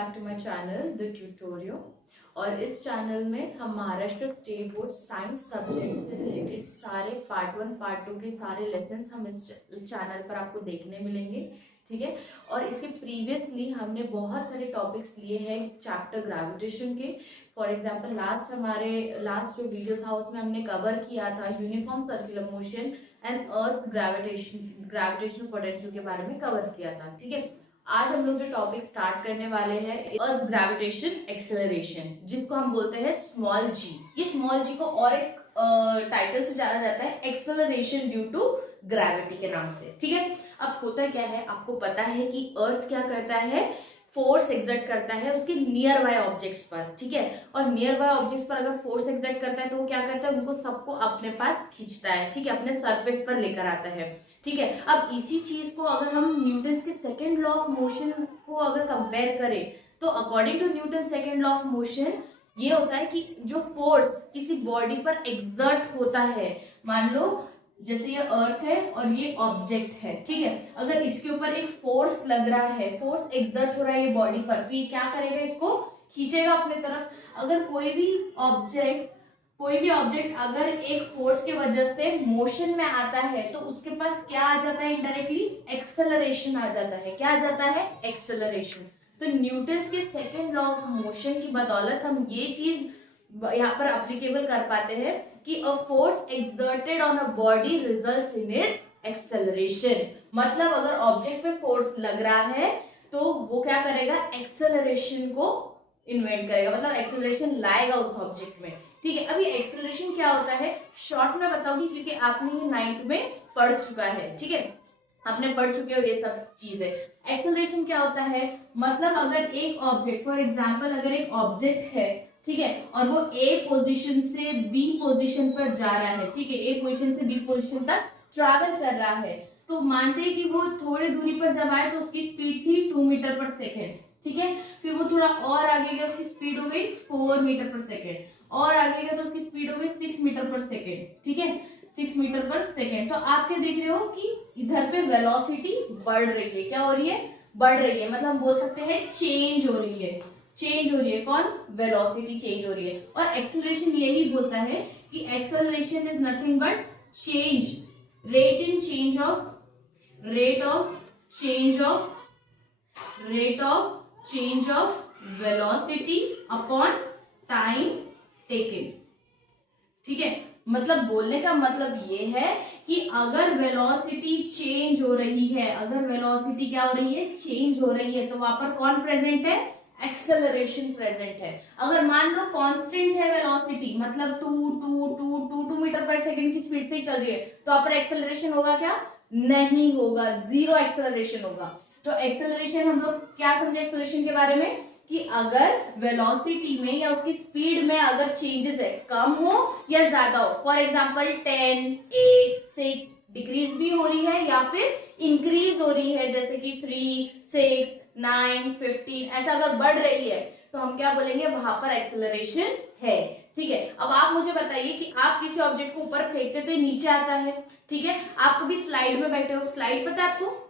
Back to my channel the tutorial. और इस channel में हम Maharashtra state board science subject से रिलेटेड सारे पार्ट 1 पार्ट 2 के सारे लेसन्स हम इस चैनल पर आपको देखने मिलेंगे, ठीक है। और इसके प्रीवियसली हमने बहुत सारे टॉपिक्स लिए हैं चैप्टर ग्रेविटेशन के। फॉर एग्जांपल लास्ट जो वीडियो था उसमें हमने कवर किया था uniform circular motion and earth gravitational potential के बारे में कवर किया था, ठीक है। आज हम लोग जो टॉपिक स्टार्ट करने वाले हैं अर्थ ग्रेविटेशन एक्सेलरेशन, जिसको हम बोलते हैं स्मॉल जी। ये स्मॉल जी को और एक टाइटल से जाना जाता है एक्सेलरेशन ड्यू टू ग्रेविटी के नाम से, ठीक है। अब होता क्या है, आपको पता है कि अर्थ क्या करता है, फोर्स एक्सर्ट करता है उसके नियर बाय ऑब्जेक्ट्स पर, ठीक है। और नियर बाय ऑब्जेक्ट्स पर अगर फोर्स एक्सर्ट करता है तो वो क्या करता है, उनको सबको अपने पास खींचता है, ठीक है, अपने सरफेस पर लेकर आता है, ठीक है। अब इसी चीज को अगर हम न्यूटन के सेकेंड लॉ ऑफ मोशन को अगर कंपेयर करें तो according to Newton second law of motion ये होता है कि जो फोर्स किसी बॉडी पर एक्सर्ट होता है, मान लो जैसे ये अर्थ है और ये ऑब्जेक्ट है, ठीक है। अगर इसके ऊपर एक फोर्स लग रहा है, फोर्स एक्सर्ट हो रहा है ये बॉडी पर, तो ये क्या करेगा, इसको खींचेगा अपने तरफ। अगर कोई भी ऑब्जेक्ट अगर एक फोर्स के वजह से मोशन में आता है तो उसके पास क्या आ जाता है, इनडायरेक्टली एक्सेलरेशन आ जाता है। क्या आ जाता है, एक्सेलरेशन। तो न्यूटन के सेकेंड लॉ ऑफ मोशन की बदौलत हम ये चीज यहाँ पर अप्लीकेबल कर पाते हैं कि a force exerted on a body results in its acceleration. मतलब अगर ऑब्जेक्ट पे फोर्स लग रहा है तो वो क्या करेगा, एक्सेलरेशन को इन्वेंट करेगा, मतलब एक्सेलरेशन लाएगा उस ऑब्जेक्ट में, ठीक है। अभी एक्सेलरेशन क्या होता है शॉर्ट में बताऊंगी क्योंकि आपने ये 9th में पढ़ चुका है, ठीक है, आपने पढ़ चुके हो ये सब चीजें। एक्सेलरेशन क्या होता है, मतलब अगर एक ऑब्जेक्ट, फॉर एग्जांपल अगर एक ऑब्जेक्ट है, ठीक है, और वो ए पोजीशन से बी पोजीशन पर जा रहा है, ठीक है, ए पोजीशन से बी पोजीशन तक ट्रैवल कर रहा है, तो मानते हैं कि वो थोड़ी दूरी पर जब आए तो उसकी स्पीड थी 2 मीटर पर सेकेंड, ठीक है। फिर वो थोड़ा और आगे गया, उसकी स्पीड हो गई 4 मीटर पर सेकेंड, और आगे गया तो उसकी स्पीड हो गई 6 मीटर पर सेकेंड, ठीक है, 6 मीटर पर सेकेंड। तो आप क्या देख रहे हो कि इधर पे वेलोसिटी बढ़ रही है। क्या हो रही है, बढ़ रही है, मतलब हम बोल सकते हैं चेंज हो रही है, चेंज हो रही है। कौन, वेलोसिटी चेंज हो रही है। और एक्सेलरेशन यही बोलता है कि acceleration is nothing but change, rate of change of velocity upon time taken, ठीक है। मतलब बोलने का मतलब ये है कि अगर वेलोसिटी चेंज हो रही है, अगर वेलोसिटी क्या हो रही है, चेंज हो रही है, तो वहां पर कौन प्रेजेंट है, एक्सेलरेशन प्रेजेंट है। अगर मान लो कांस्टेंट है वेलोसिटी, मतलब 2 मीटर पर सेकंड की स्पीड से ही चल रही है, तो वहां पर एक्सेलरेशन होगा क्या, नहीं होगा, जीरो एक्सेलरेशन होगा। तो एक्सेलरेशन हम लोग क्या समझे एक्सेलरेशन के बारे में कि अगर वेलोसिटी में या उसकी स्पीड में अगर चेंजेस है, कम हो या ज्यादा हो, फॉर एग्जांपल 10, 8, 6 डिक्रीज भी हो रही है या फिर इंक्रीज हो रही है, जैसे कि 3, 6, 9, 15 ऐसा अगर बढ़ रही है तो हम क्या बोलेंगे, वहां पर एक्सेलरेशन है, ठीक है। अब आप मुझे बताइए कि आप किसी ऑब्जेक्ट को ऊपर फेंकते तो नीचे आता है, ठीक है। आप कभी स्लाइड में बैठे हो, स्लाइड पता है आपको,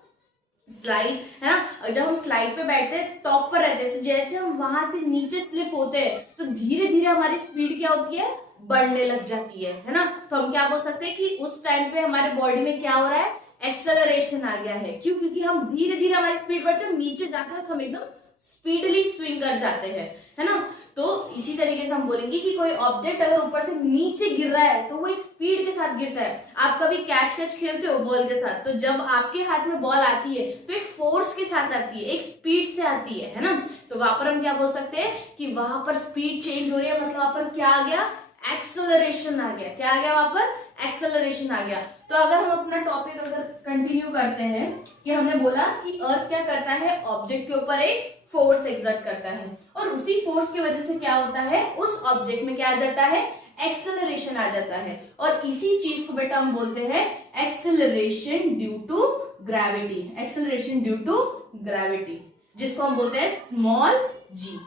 स्लाइड है ना, जब हम स्लाइड पे बैठते हैं टॉप पर रहते हैं, तो जैसे हम वहां से नीचे स्लिप होते हैं तो धीरे धीरे हमारी स्पीड क्या होती है, बढ़ने लग जाती है ना। तो हम क्या बोल सकते हैं कि उस टाइम पे हमारे बॉडी में क्या हो रहा है, एक्सेलरेशन आ गया है। क्यों, क्योंकि हम धीरे धीरे हमारी स्पीड बढ़ते हैं, नीचे जाकर हम एकदम स्पीडली स्विंग कर जाते हैं, है ना। तो इसी तरीके से हम बोलेंगे कि कोई ऑब्जेक्ट अगर ऊपर से नीचे गिर रहा है तो वो एक स्पीड के साथ गिरता है। आप कभी कैच खेलते हो बॉल के साथ, तो जब आपके हाथ में बॉल आती है तो एक फोर्स के साथ आती है, एक स्पीड से आती है ना। तो वहां पर हम क्या बोल सकते हैं कि वहां पर स्पीड चेंज हो रही है, मतलब वहां पर क्या आ गया, एक्सेलरेशन आ गया। क्या आ गया, वहां पर एक्सेलरेशन आ गया। तो अगर हम अपना टॉपिक अगर कंटिन्यू करते हैं कि हमने बोला कि अर्थ क्या करता है, ऑब्जेक्ट के ऊपर एक फोर्स एक्सर्ट करता है, और उसी फोर्स की वजह से क्या होता है, उस ऑब्जेक्ट में क्या आ जाता है, एक्सेलरेशन आ जाता है। और इसी चीज को बेटा हम बोलते हैं acceleration due to gravity, acceleration due to gravity, जिसको हम बोलते हैं स्मॉल जी।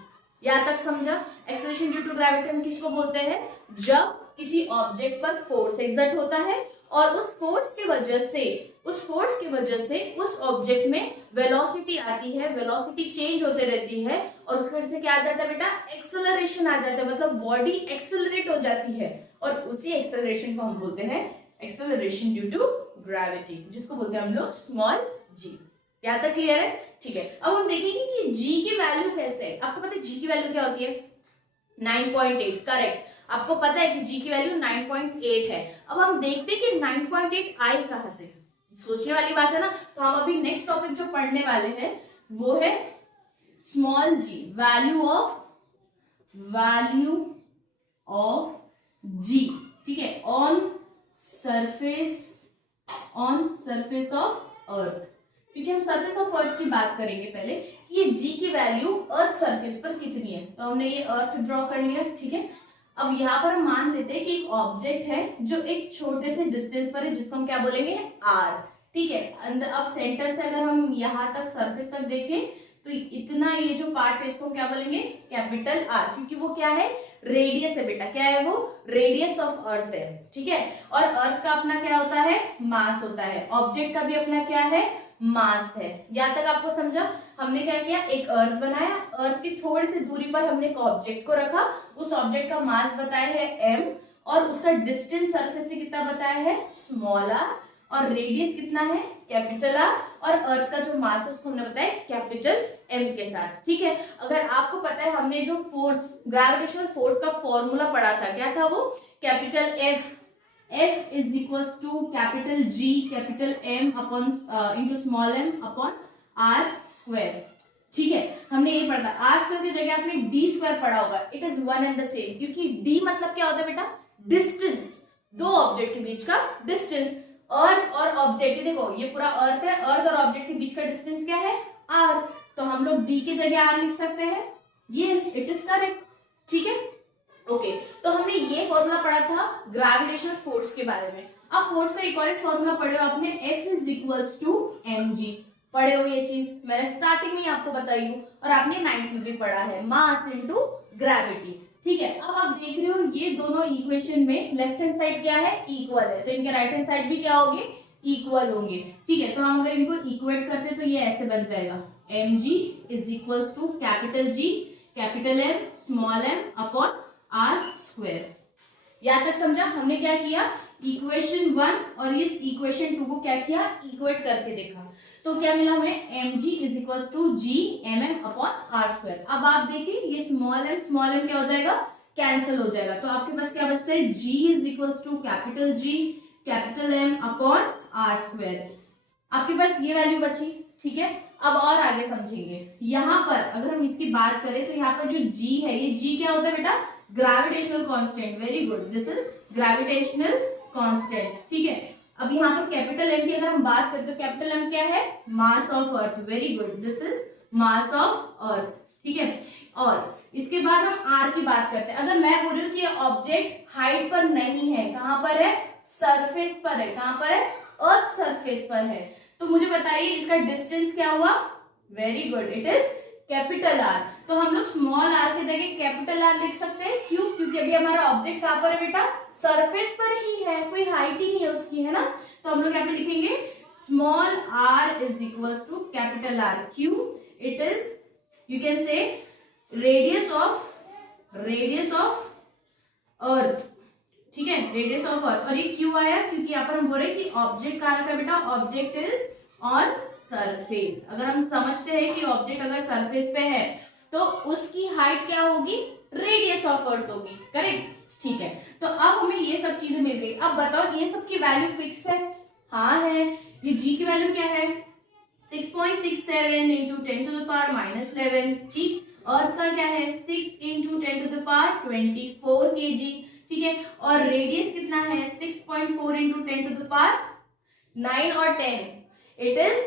यहां तक समझा। एक्सेलरेशन ड्यू टू ग्रेविटी हम किसको बोलते हैं, जब किसी ऑब्जेक्ट पर फोर्स एक्सर्ट होता है और उस फोर्स की वजह से उस ऑब्जेक्ट में वेलोसिटी आती है, वेलोसिटी चेंज होते रहती है और उसकी वजह से क्या आ जाता है बेटा, एक्सेलरेशन आ जाता है, मतलब बॉडी एक्सेलरेट हो जाती है और उसी एक्सेलरेशन को हम बोलते हैं एक्सेलरेशन ड्यू टू ग्रेविटी, जिसको बोलते हैं हम लोग स्मॉल जी। यहाँ तक क्लियर है? ठीक है, अब हम देखेंगे कि जी की वैल्यू कैसे है। आपको पता है जी की वैल्यू क्या होती है? 9.8। करेक्ट, आपको पता है कि जी की वैल्यू 9.8 है। अब हम देखते हैं कि 9.8 आई कहां से। सोचने वाली बात है ना। तो हम अभी नेक्स्ट टॉपिक जो पढ़ने वाले हैं वो है स्मॉल जी, वैल्यू ऑफ जी। ठीक है, ऑन सरफेस ऑफ अर्थ, क्योंकि हम सरफेस ऑफ अर्थ की बात करेंगे पहले कि ये जी की वैल्यू अर्थ सरफेस पर कितनी है। तो हमने ये अर्थ ड्रॉ कर लिया। ठीक है, अब यहाँ पर हम मान लेते हैं कि एक ऑब्जेक्ट है जो एक छोटे से डिस्टेंस पर है, जिसको हम क्या बोलेंगे, आर। ठीक है, अंदर अब सेंटर से अगर हम यहाँ तक सरफेस तक देखें तो इतना ये जो पार्ट है इसको क्या बोलेंगे, कैपिटल आर, क्योंकि वो क्या है, रेडियस है बेटा। क्या है वो? रेडियस ऑफ अर्थ है। ठीक है, और अर्थ का अपना क्या होता है, मास होता है। ऑब्जेक्ट का भी अपना क्या है, मास है। यहाँ तक आपको समझा? हमने क्या किया, एक अर्थ बनाया, अर्थ की थोड़ी सी दूरी पर हमने एक ऑब्जेक्ट को रखा, उस ऑब्जेक्ट का मास बताया है m और उसका डिस्टेंस सरफेस से कितना बताया है, स्मॉल आर, और रेडियस कितना है, कैपिटल आर, और अर्थ का जो मास है उसको हमने बताया कैपिटल m के साथ। ठीक है, अगर आपको पता है हमने जो फोर्स, ग्रेविटेशनल फोर्स का फॉर्मूला पढ़ा था, क्या था वो, capital F is equals to capital G capital M upon into small m upon R square। ठीक है, हमने ये पढ़ा था। R स्क्वायर की जगह आपने D स्क्वायर पढ़ा होगा। It is one and the same, क्योंकि D मतलब क्या होता है बेटा, डिस्टेंस, दो ऑब्जेक्ट के बीच का डिस्टेंस। अर्थ और ऑब्जेक्ट, देखो ये पूरा अर्थ है, अर्थ और ऑब्जेक्ट के बीच का डिस्टेंस क्या है, R, तो हम लोग D की जगह R लिख सकते हैं। Yes, it is correct. ठीक है, ओके, तो हमने ये फॉर्मूला पढ़ा था ग्रेविटेशनल फोर्स के बारे में। अब फोर्स का एक और एक फॉर्मूला पढ़े हो आपने, F is equals to mg। पढ़े हो ये चीज, मैंने स्टार्टिंग में ही आपको बताई हूँ, और आपने 9th में भी पढ़ा है, मास इनटू ग्रेविटी। ठीक है, अब आप देख रहे हो ये दोनों इक्वेशन में लेफ्ट हैंड साइड क्या है, इक्वल है, तो इनके राइट हैंड साइड भी क्या होंगे, इक्वल होंगे। ठीक है, तो हम अगर इनको इक्वेट करते तो ये ऐसे बन जाएगा, mg is equals to capital G capital M small m upon R square. यहां तक समझा? हमने क्या किया, इक्वेशन 1 और इस इक्वेशन 2 को क्या किया, इक्वेट करके देखा, तो क्या मिला हमें, mg is equals to g mm upon R square. अब आप देखिए ये स्मॉल m क्या हो जाएगा, कैंसिल हो जाएगा, तो आपके पास क्या बचता है, g is equals to capital G capital M upon R square. आपके पास ये वैल्यू बची। ठीक है, अब और आगे समझेंगे। यहाँ पर अगर हम इसकी बात करें तो यहाँ पर जो g है, ये g क्या होता है बेटा, gravitational constant. Very good, this is gravitational constant. ठीक है, अब यहाँ पर कैपिटल M की अगर हम बात करें तो कैपिटल M क्या है, mass of earth. Very good, this is mass of earth. ठीक है, और इसके बाद हम R की बात करते हैं। अगर मैं बोल रही हूँ कि ऑब्जेक्ट हाइट पर नहीं है, कहां पर है, सरफेस पर है, कहां पर है, अर्थ सरफेस पर है, तो मुझे बताइए इसका डिस्टेंस क्या हुआ। Very good, it is capital R। तो हम लोग स्मॉल r की जगह कैपिटल R लिख सकते हैं। क्यों? क्योंकि अभी हमारा ऑब्जेक्ट कहां पर है बेटा, सरफेस पर ही है, कोई हाइट ही नहीं है उसकी, है ना। तो हम लोग यहाँ पे लिखेंगे small r is equal to capital R। क्यों? It is, you can say radius of earth. ठीक है, रेडियस ऑफ अर्थ। और ये क्यों आया, क्योंकि यहाँ पर हम बोल रहे हैं कि ऑब्जेक्ट कहां रखा है बेटा, ऑब्जेक्ट इज ऑन सरफेस। अगर हम समझते हैं कि ऑब्जेक्ट अगर सरफेस पे है तो उसकी हाइट क्या होगी, रेडियस ऑफ अर्थ होगी। करेक्ट? ठीक है, तो अब हमें ये सब चीजें मिल गई। अब बताओ ये सब की वैल्यू फिक्स है? हाँ है। ये जी की वैल्यू क्या है, 6.67 इंटू 10 टू द पावर -11। ठीक, अर्थ का क्या है, 6 into 10 to the power 24 kg। ठीक है, और रेडियस कितना है, 6.4 इंटू 10 टू द पावर 9 और 10। It is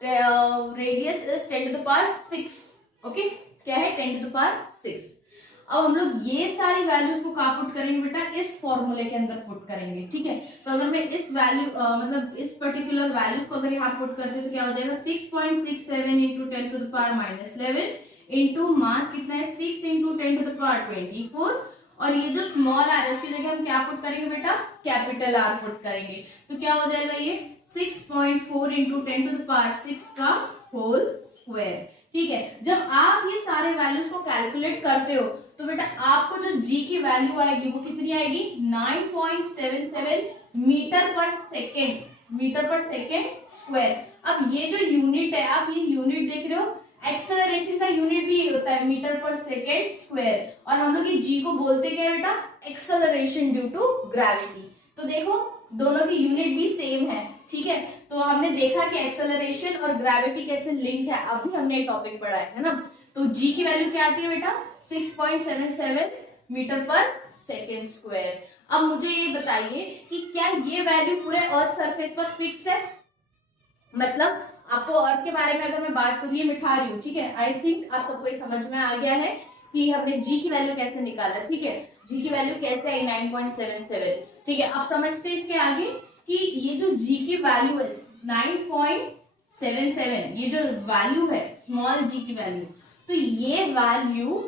radius is 10 to the power 6। Okay, क्या है, 10 टू द पावर 6। अब हम लोग ये सारी वैल्यूज को कहाँ पुट करेंगे बेटा, इस फॉर्मूले के अंदर पुट करेंगे। ठीक है, तो अगर मैं इस वैल्यू मतलब इस पर्टिकुलर वैल्यूज को अगर यहाँ पुट करते तो क्या हो जाएगा, 6.67 into 10 to the power -11 into mass कितना है, 6 इंटू 10 टू द पावर 24 और ये जो स्मॉल r है उसकी जगह हम क्या पुट करेंगे बेटा, कैपिटल R पुट करेंगे। तो क्या हो जाएगा ये 6.4 इंटू 10⁻6 का होल स्क्वायर। ठीक है, जब आप ये सारे वैल्यूज को कैलकुलेट करते हो तो बेटा आपको जो g की वैल्यू आएगी वो कितनी आएगी, 9.77 मीटर पर सेकेंड स्क्वायर। अब ये जो यूनिट है, आप ये यूनिट देख रहे हो, एक्सेलरेशन का यूनिट भी ये होता है मीटर पर सेकेंड स्क्वायर, और हम लोग ये g को बोलते क्या है बेटा, एक्सेलरेशन ड्यू टू ग्रेविटी। तो देखो दोनों की यूनिट भी सेम है। ठीक है, तो हमने देखा कि एक्सेलरेशन और ग्रेविटी कैसे लिंक है, अभी हमने एक टॉपिक पढ़ा है ना। तो g की वैल्यू क्या आती है बेटा, 6.77 मीटर पर सेकेंड स्क्वायर। अब मुझे ये बताइए कि क्या ये वैल्यू पूरे अर्थ सरफेस पर फिक्स है, मतलब आपको अर्थ के बारे में अगर मैं बात करूँ, ये मिठा रही हूँ। ठीक है, आई थिंक आप सबको ये समझ में आ गया है कि हमने g की वैल्यू कैसे निकाला। ठीक है, g की वैल्यू कैसे आई 9.77। ठीक है, आप समझते हैं इसके आगे कि ये जो g की वैल्यू है 9.77, ये जो वैल्यू है स्मॉल g की वैल्यू, तो ये वैल्यू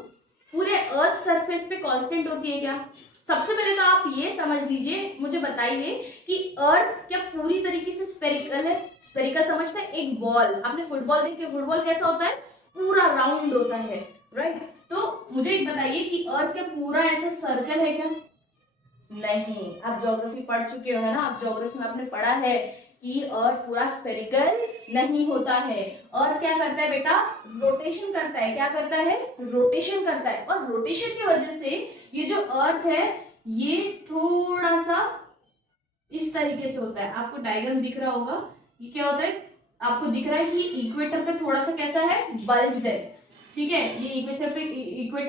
पूरे अर्थ सरफेस पे कांस्टेंट होती है क्या? सबसे पहले तो आप ये समझ लीजिए, मुझे बताइए कि अर्थ क्या पूरी तरीके से स्फेरिकल है? स्फेरिकल समझते हैं, एक बॉल, आपने फुटबॉल देखी, फुटबॉल कैसा होता है, पूरा राउंड होता है, राइट? तो मुझे एक बताइए कि अर्थ क्या पूरा ऐसा सर्कल है क्या? नहीं, आप ज्योग्राफी पढ़ चुके हो है ना, आप ज्योग्राफी में आपने पढ़ा है कि अर्थ पूरा स्फेरिकल नहीं होता है। और क्या करता है बेटा, रोटेशन करता है। क्या करता है, रोटेशन करता है, और रोटेशन की वजह से ये जो अर्थ है ये थोड़ा सा इस तरीके से होता है। आपको डायग्राम दिख रहा होगा, ये क्या होता है, आपको दिख रहा है कि इक्वेटर पे थोड़ा सा कैसा है, बल्ज्ड है। ठीक है, ये इक्वेटर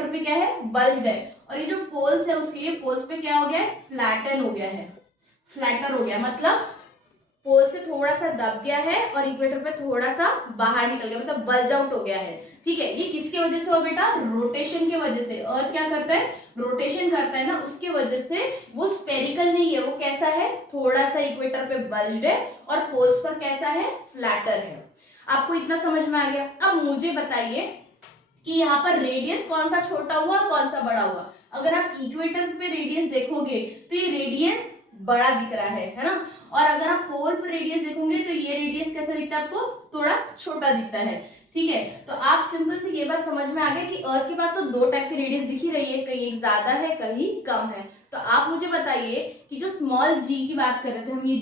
पे क्या है, बल्ज्ड है, और ये जो पोल्स है उसके, ये पोल्स पे क्या हो गया है, फ्लैटन हो गया है, फ्लैटर हो गया, मतलब पोल से थोड़ा सा दब गया है और इक्वेटर पे थोड़ा सा बाहर निकल गया, मतलब बल्ज आउट हो गया है। ठीक है, ये किसकी वजह से हुआ बेटा, रोटेशन की वजह से। अर्थ क्या करता है, रोटेशन करता है ना, उसकी वजह से वो स्फेरिकल नहीं है, वो कैसा है, थोड़ा सा इक्वेटर पे बल्ज्ड है और पोल्स पर कैसा है, फ्लैटर है। आपको इतना समझ में आ गया? अब मुझे बताइए कि यहाँ पर रेडियस कौन सा छोटा हुआ और कौन सा बड़ा हुआ। अगर आप इक्वेटर पे रेडियस देखोगे तो ये रेडियस बड़ा दिख रहा है ना, और अगर आप पोल पर रेडियस देखोगे तो ये रेडियस कैसा दिखता है आपको, थोड़ा छोटा दिखता है। ठीक है, तो आप सिंपल से ये बात समझ में आ गया कि अर्थ के पास तो दो टाइप की रेडियस दिख ही रही है, कहीं एक ज्यादा है कहीं कम है। तो आप मुझे बताइए कि जो स्मॉल g की बात कर रहे थे हम, ये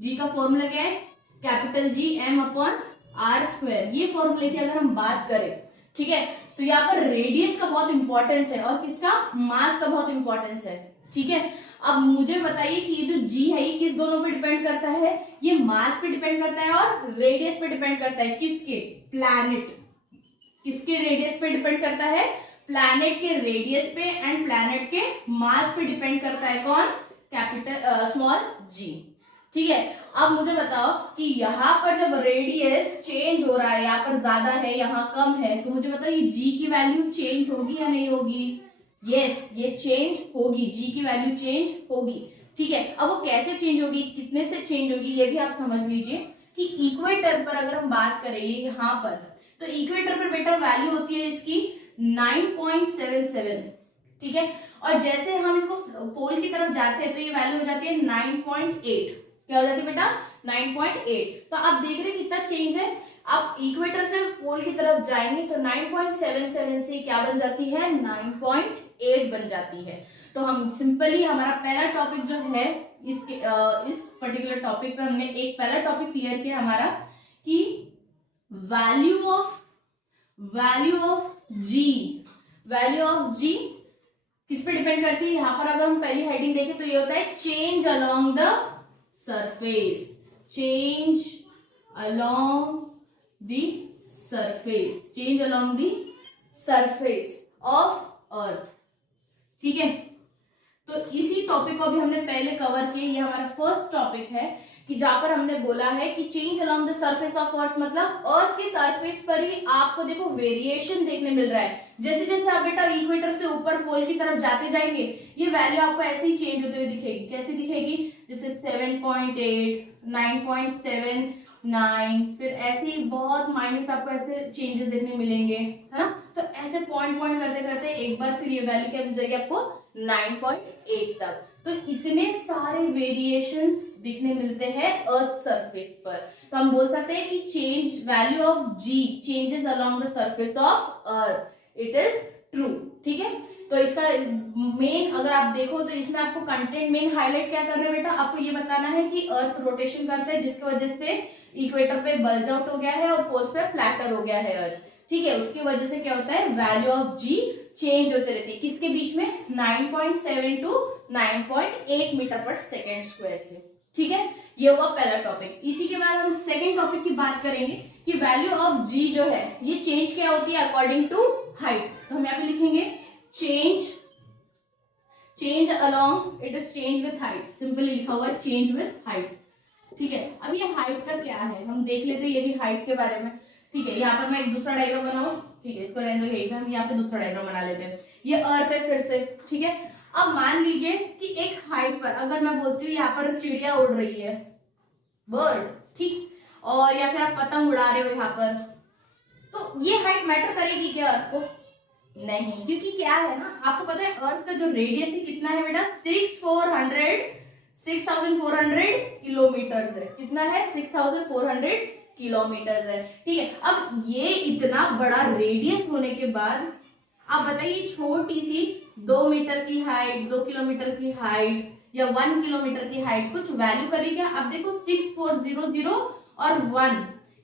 g का फॉर्मूला क्या है, कैपिटल G m/r²। ये फॉर्मूले की अगर हम बात करें, ठीक है, तो यहाँ पर रेडियस का बहुत इंपॉर्टेंस है और किसका, मास का बहुत इंपॉर्टेंस है। ठीक है, अब मुझे बताइए कि ये जो g है ये किस दोनों पे डिपेंड करता है, ये मास पे डिपेंड करता है और रेडियस पे डिपेंड करता है। किसके, प्लैनेट, किसके रेडियस पे डिपेंड करता है, प्लैनेट के रेडियस पे, एंड प्लैनेट के मास पे डिपेंड करता है कौन, कैपिटल स्मॉल g। ठीक है, अब मुझे बताओ कि यहाँ पर जब रेडियस चेंज हो रहा है, यहाँ पर ज्यादा है यहाँ कम है, तो मुझे बताओ ये g की वैल्यू चेंज होगी या नहीं होगी? यस, ये चेंज होगी, g की वैल्यू चेंज होगी। ठीक है, अब वो कैसे चेंज होगी, कितने से चेंज होगी, ये भी आप समझ लीजिए कि इक्वेटर पर अगर हम बात करें यहाँ पर, तो इक्वेटर पर बेटा वैल्यू होती है इसकी 9.77। ठीक है, और जैसे हम इसको पोल की तरफ जाते हैं तो ये वैल्यू हो जाती है 9.8। क्या हो जाती है बेटा, 9.8। तो आप देख रहे हैं कितना चेंज है। आप इक्वेटर से पोल की तरफ जाएंगे तो 9.77 से क्या बन जाती है, 9.8 बन जाती है। तो हम सिंपली, हमारा पहला टॉपिक जो है इसके इस पर्टिकुलर टॉपिक पे हमने एक पहला टॉपिक क्लियर किया हमारा कि वैल्यू ऑफ जी किस पे डिपेंड करती है। यहाँ पर अगर हम पहली हेडिंग देखें तो ये होता है change along the surface, change along the surface of earth. ठीक है, तो इसी टॉपिक को भी हमने पहले कवर किया। ये हमारा फर्स्ट टॉपिक है कि जहां पर हमने बोला है कि change along the surface of अर्थ, मतलब अर्थ के सरफेस पर ही आपको देखो वेरिएशन देखने मिल रहा है। जैसे जैसे आप बेटा इक्वेटर से ऊपर पोल की तरफ जाते जाएंगे ये वैल्यू आपको ऐसे ही चेंज होते हुए दिखेगी। कैसे दिखेगी, जैसे 7.8, 9.79, फिर ऐसे ही बहुत माइन्यूट आपको ऐसे चेंजेस देखने मिलेंगे, है ना। तो ऐसे पॉइंट करते करते एक बार फिर ये वैल्यू क्या मिल जाएगी आपको, 9.8 तक। तो इतने सारे वेरिएशंस दिखने मिलते हैं अर्थ सरफेस पर। तो हम बोल सकते हैं कि change value of G changes along the surface of earth, it is true. ठीक है, तो इसका मेन अगर आप देखो तो इसमें आपको कंटेंट मेन हाईलाइट क्या कर रहे हैं बेटा, आपको ये बताना है कि अर्थ रोटेशन करता है जिसकी वजह से इक्वेटर पे बल्ज आउट हो गया है और पोल्स पे फ्लैटर हो गया है अर्थ। ठीक है, उसकी वजह से क्या होता है, वैल्यू ऑफ जी चेंज होते रहती है। किसके बीच में, 9.7 टू 9.8 मीटर पर सेकेंड स्क्वायर से। ठीक है, ये हुआ पहला टॉपिक। इसी के बाद हम सेकेंड टॉपिक की बात करेंगे कि वैल्यू ऑफ जी जो है ये चेंज क्या होती है अकॉर्डिंग टू हाइट। तो हम यहाँ पे लिखेंगे change along, it is change with height, simply लिखा हुआ है चेंज विथ हाइट। ठीक है, अब ये हाइट का क्या है हम देख लेते हैं, ये भी हाइट के बारे में। ठीक है, यहाँ पर मैं एक दूसरा डायग्राम बनाऊं, ठीक है, इसको रहने दो, यही हम यहाँ पे दूसरा डायग्राम बना लेते हैं। ये अर्थ है फिर से। ठीक है, अब मान लीजिए कि एक हाइट पर अगर मैं बोलती हूँ यहाँ पर चिड़िया उड़ रही है, बर्ड, ठीक, और या फिर आप पतंग उड़ा रहे हो यहाँ पर, तो ये हाइट मैटर करेगी क्या अर्थ को? नहीं, क्योंकि क्या है ना, आपको पता है अर्थ का जो रेडियस है कितना है बेटा, 6400 किलोमीटर है। कितना है, 6400 किलोमीटर है। ठीक है, अब ये इतना बड़ा रेडियस होने के बाद आप बताइए छोटी सी 2 मीटर की हाइट, 2 किलोमीटर की हाइट या 1 किलोमीटर की हाइट कुछ वैल्यू करेगी क्या? अब देखो 6400 और 1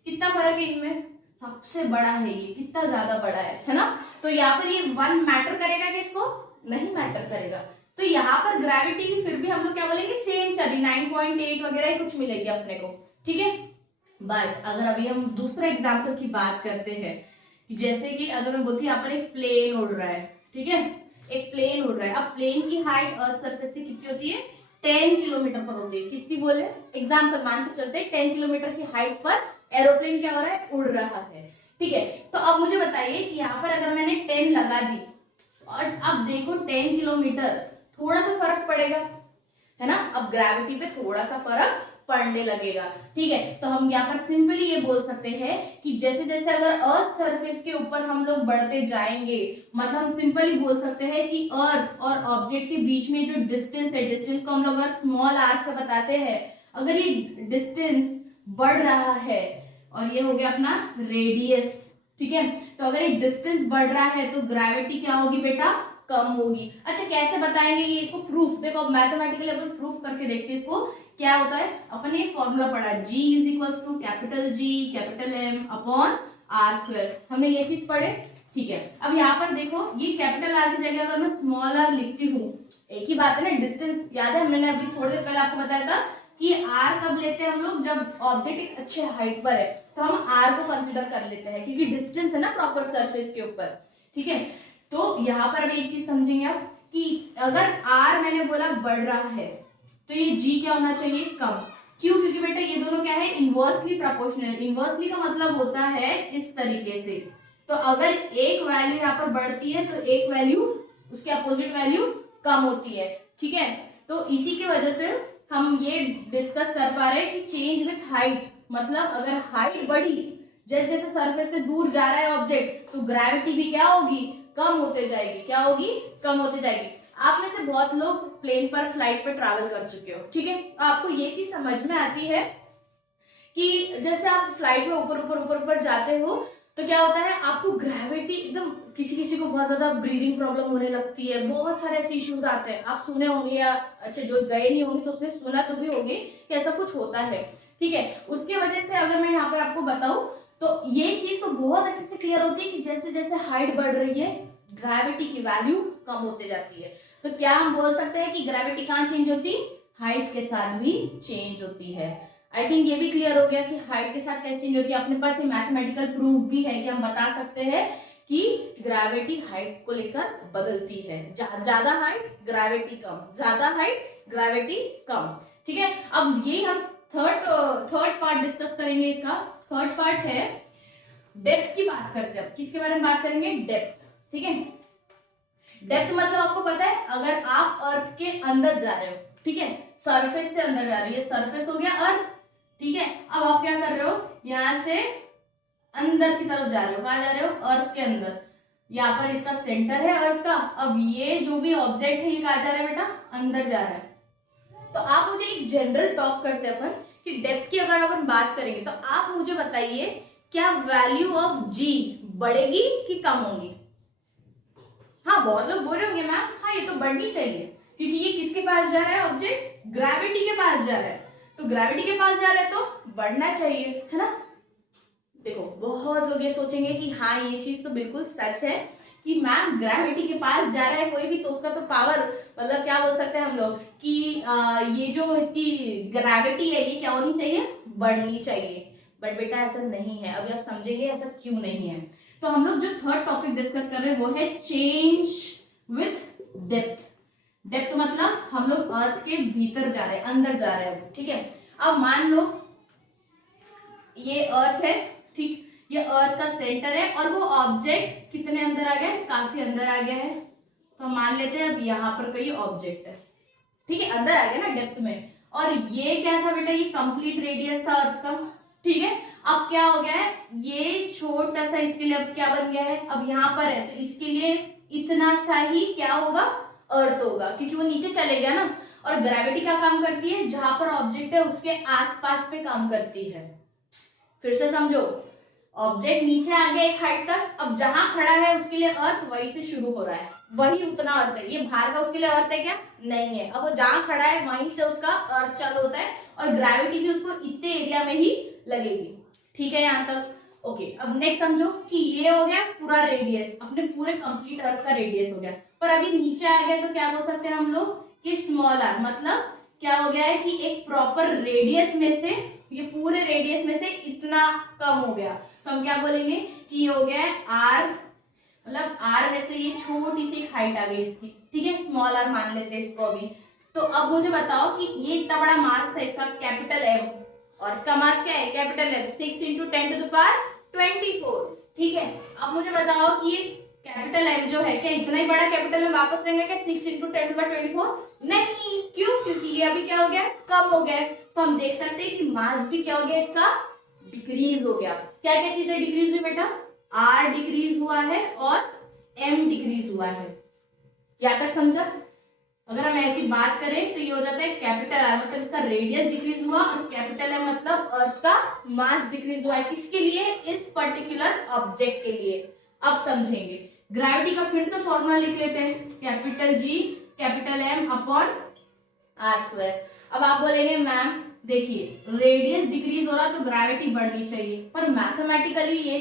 कितना फर्क है इनमें, सबसे बड़ा है ये, कितना ज्यादा बड़ा है ना। तो यहाँ पर ये 1 मैटर करेगा कि इसको नहीं मैटर करेगा। तो यहाँ पर ग्रेविटी फिर भी हम लोग क्या बोलेंगे, सेम चली 9.8 वगैरह कुछ मिलेगी अपने को। ठीक है, बट अगर अभी हम दूसरा एग्जाम्पल की बात करते हैं, जैसे कि अगर मैं बोलती हूँ यहाँ पर एक प्लेन उड़ रहा है, ठीक है, एक प्लेन उड़ रहा है। अब प्लेन की हाइट अर्थ सरफेस से कितनी होती है, 10 किलोमीटर पर होती है। कितनी बोले, एग्जाम्पल मान के चलते हैं 10 किलोमीटर की हाइट पर एरोप्लेन क्या हो रहा है, उड़ रहा है। ठीक है, तो अब मुझे बताइए कि यहाँ पर अगर मैंने 10 लगा दी और अब देखो 10 किलोमीटर, थोड़ा तो फर्क पड़ेगा है ना। अब ग्रेविटी पे थोड़ा सा फर्क पड़ने लगेगा। ठीक है, तो हम यहाँ पर सिंपली ये बोल सकते हैं कि जैसे जैसे अगर अर्थ सरफेस के ऊपर हम लोग बढ़ते जाएंगे, मतलब हम सिंपली बोल सकते हैं कि अर्थ और ऑब्जेक्ट के बीच में जो डिस्टेंस है, डिस्टेंस को हम लोग अगर स्मॉल आर से बताते हैं, अगर ये डिस्टेंस बढ़ रहा है और ये हो गया अपना रेडियस, ठीक है, तो अगर ये डिस्टेंस बढ़ रहा है तो ग्रेविटी क्या होगी बेटा, कम होगी। अच्छा, कैसे बताएंगे ये, इसको प्रूफ देखो, मैथमेटिकली अपन प्रूफ करके देखते हैं इसको। क्या होता है, अपन ये फॉर्मूला पढ़ा है, G is equal to capital G capital M upon R square, हमने ये चीज पढ़े। ठीक है, अब यहाँ पर देखो ये कैपिटल R की जगह अगर मैं स्मॉल r लिखती हूँ, एक ही बात है ना, डिस्टेंस याद है, मैंने अभी थोड़ी देर पहले आपको बताया था कि R कब लेते हैं हम लोग, जब ऑब्जेक्ट एक अच्छे हाइट पर है तो हम R को कंसिडर कर लेते हैं क्योंकि डिस्टेंस है ना प्रॉपर सरफेस के ऊपर। ठीक है, तो यहाँ पर अब एक चीज समझेंगे आप कि अगर R मैंने बोला बढ़ रहा है तो ये G क्या होना चाहिए, कम। क्यों, क्योंकि बेटा ये दोनों क्या है, इनवर्सली प्रोपोर्शनल। इनवर्सली का मतलब होता है इस तरीके से, तो अगर एक वैल्यू यहाँ पर बढ़ती है तो एक वैल्यू उसके अपोजिट वैल्यू कम होती है। ठीक है, तो इसी की वजह से हम ये डिस्कस कर पा रहे हैं कि चेंज विथ हाइट, मतलब अगर हाइट बढ़ी, जैसे जैसे सरफेस से दूर जा रहा है ऑब्जेक्ट, तो ग्रेविटी भी क्या होगी, कम होते जाएगी। क्या होगी, कम होते जाएगी। आप में से बहुत लोग प्लेन पर, फ्लाइट पर ट्रैवल कर चुके हो, ठीक है, आपको ये चीज समझ में आती है कि जैसे आप फ्लाइट में ऊपर ऊपर ऊपर ऊपर जाते हो तो क्या होता है, आपको ग्रेविटी एकदम, किसी किसी को बहुत ज्यादा ब्रीदिंग प्रॉब्लम होने लगती है, बहुत सारे ऐसे इश्यूज आते हैं। आप सुने होंगे या अच्छा जो गए नहीं होंगे तो उसने सुना तो भी होंगे कि ऐसा कुछ होता है। ठीक है, उसकी वजह से अगर मैं यहाँ पर आपको बताऊं तो ये चीज तो बहुत अच्छे से क्लियर होती है कि जैसे जैसे हाइट बढ़ रही है ग्रेविटी की वैल्यू कम होते जाती है। तो क्या हम बोल सकते हैं कि ग्रेविटी कहाँ चेंज होती, हाइट के साथ भी चेंज होती है। आई थिंक ये भी क्लियर हो गया कि हाइट के साथ कैसे चेंज होती है। अपने पास ये मैथमेटिकल प्रूफ भी है कि हम बता सकते हैं कि ग्रेविटी हाइट को लेकर बदलती है, ज्यादा हाइट ग्रेविटी कम, ज्यादा हाइट ग्रेविटी कम। ठीक है, अब ये हम थर्ड पार्ट डिस्कस करेंगे। इसका थर्ड पार्ट है डेप्थ की बात करते हैं। अब किसके बारे में बात करेंगे, डेप्थ। ठीक है, डेप्थ मतलब आपको पता है अगर आप अर्थ के अंदर जा रहे हो, ठीक है, सरफेस से अंदर जा रही है, सरफेस हो गया अर्थ। ठीक है, अब आप क्या कर रहे हो, यहां से अंदर की तरफ जा रहे हो, कहां जा रहे हो, अर्थ के अंदर। यहाँ पर इसका सेंटर है अर्थ का। अब ये जो भी ऑब्जेक्ट है ये कहाँ जा रहा है बेटा, अंदर जा रहा है। तो आप मुझे एक जनरल टॉक करते हैं अपन कि डेप्थ की अगर अपन बात करेंगे तो आप मुझे बताइए क्या वैल्यू ऑफ जी बढ़ेगी कि कम होगी। हाँ बहुत लोग बोल रहे होंगे मैम हाँ ये तो बढ़नी चाहिए, क्योंकि ये किसके पास जा रहा है ऑब्जेक्ट, ग्रेविटी के पास जा रहा है। तो ग्रेविटी के पास जा रहा है तो बढ़ना चाहिए, है ना। देखो बहुत लोग ये सोचेंगे कि हाँ ये चीज तो बिल्कुल सच है कि मैम ग्रेविटी के पास जा रहा है कोई भी तो उसका तो पावर, मतलब क्या बोल सकते हैं हम लोग कि ये जो इसकी ग्रेविटी है ये क्या होनी चाहिए, बढ़नी चाहिए। बट बेटा ऐसा नहीं है, अभी आप समझेंगे ऐसा क्यों नहीं है। तो हम लोग जो थर्ड टॉपिक डिस्कस कर रहे हैं वो है चेंज विथ डेप्थ। डेप्थ मतलब हम लोग अर्थ के भीतर जा रहे हैं, अंदर जा रहे हैं, ठीक है। अब मान लो ये अर्थ है, ठीक, ये अर्थ का सेंटर है और वो ऑब्जेक्ट कितने अंदर आ गया है, काफी अंदर आ गया है। तो मान लेते हैं अब यहाँ पर कोई ऑब्जेक्ट है, ठीक है, अंदर आ गया ना डेप्थ में। और ये क्या था बेटा, ये कंप्लीट रेडियस था अर्थ का, ठीक है। अब क्या हो गया है, ये छोटा सा इसके लिए अब क्या बन गया है, अब यहाँ पर है तो इसके लिए इतना सा ही क्या होगा, अर्थ होगा, क्योंकि वो नीचे चले गया ना। और ग्रेविटी का काम करती है जहां पर ऑब्जेक्ट है उसके आसपास पे काम करती है। फिर से समझो, ऑब्जेक्ट नीचे आ गया एक हाइट तक, अब जहां खड़ा है उसके लिए अर्थ वहीं से शुरू हो रहा है, वही उतना अर्थ है। ये बाहर का उसके लिए अर्थ है क्या, नहीं है। अब वो जहां खड़ा है वहीं से उसका अर्थ चालू होता है और ग्रेविटी भी उसको इतने एरिया में ही लगेगी, ठीक है यहाँ तक। ओके, अब नेक्स्ट समझो कि ये हो गया पूरा रेडियस, अपने पूरे कंप्लीट अर्थ का रेडियस हो गया। पर अभी नीचे आ गया तो क्या बोल सकते हैं हम लोग कि स्मॉल आर, मतलब क्या हो गया है कि एक प्रॉपर रेडियस में से, ये पूरे रेडियस में से इतना कम हो गया, तो हम क्या बोलेंगे कि ये हो गया है आर, मतलब आर में से ये छोटी सी हाइट आ गई इसकी, ठीक है, स्मॉल आर मान लेते हैं इसको अभी। तो अब मुझे बताओ कि ये इतना बड़ा मास था इसका कैपिटल एम, और का मास क्या है कैपिटल एम, 6 × 10⁻24, ठीक है। अब मुझे बताओ कि ये कैपिटल एम जो है क्या इतना ही बड़ा कैपिटल एम वापस रहेंगे क्या 6 × 10⁻24, नहीं, क्यों, क्योंकि ये अभी क्या हो गया, कम हो गया। तो हम देख सकते हैं कि मास भी क्या हो गया इसका, डिक्रीज हो गया। क्या क्या चीजें डिक्रीज हुई बेटा, आर डिक्रीज हुआ है और एम डिक्रीज हुआ है। क्या तक समझा। अगर हम ऐसी बात करें तो ये हो जाता है कैपिटल आर मतलब इसका रेडियस डिक्रीज हुआ और कैपिटल एम मतलब अर्थ का मास डिक्रीज हुआ है, किसके लिए, इस पर्टिकुलर ऑब्जेक्ट के लिए। अब समझेंगे, ग्रेविटी का फिर से फॉर्मूला लिख लेते हैं, capital G capital M upon R square. अब आप बोलेंगे मैम देखिए रेडियस डिक्रीज हो रहा तो ग्रेविटी बढ़नी चाहिए, पर मैथमेटिकली ये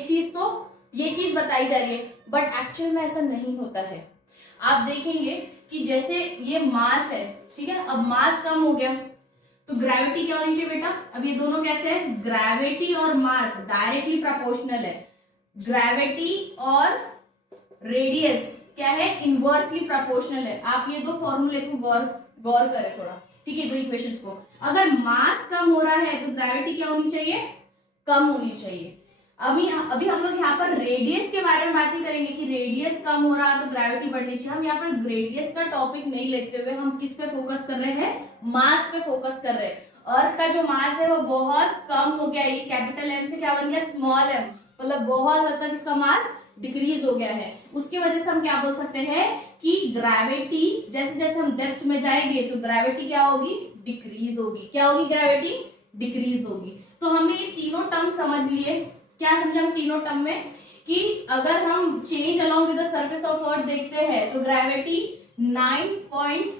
चीज बताई जा रही है, बट एक्चुअल में ऐसा नहीं होता है। आप देखेंगे कि जैसे ये मास है, ठीक है, अब मास कम हो गया तो ग्रेविटी क्या होनी चाहिए बेटा, अब ये दोनों कैसे है, ग्रेविटी और मास डायरेक्टली प्रोपोर्शनल है, ग्रेविटी और रेडियस क्या है, इनवर्सली प्रोपोर्शनल है। आप ये दो फॉर्मूले को गौर करें थोड़ा, ठीक है, दो इक्वेशंस को। अगर मास कम हो रहा है तो ग्रेविटी क्या होनी चाहिए, कम होनी चाहिए। अभी हम लोग यहाँ पर रेडियस के बारे में बात नहीं करेंगे कि रेडियस कम हो रहा तो ग्रेविटी बढ़नी चाहिए। हम यहाँ पर रेडियस का टॉपिक नहीं लेते हुए हम किस पे फोकस कर रहे हैं, मास पे फोकस कर रहे हैं। अर्थ का जो मास है वो बहुत कम हो गया, ये कैपिटल एम से क्या बन गया, स्मॉल एम, मतलब बहुत हद तक इसका मास डिक्रीज हो गया है। उसकी वजह से हम क्या बोल सकते हैं कि ग्रेविटी जैसे जैसे हम डेप्थ में जाएंगे तो ग्रेविटी क्या होगी, डिक्रीज होगी। क्या होगी, ग्रेविटी डिक्रीज होगी। तो हमने ये तीनों टर्म समझ लिए। क्या समझा हम तीनों टर्म में कि अगर हम change along with the surface of अर्थ देखते हैं तो ग्रेविटी 9.8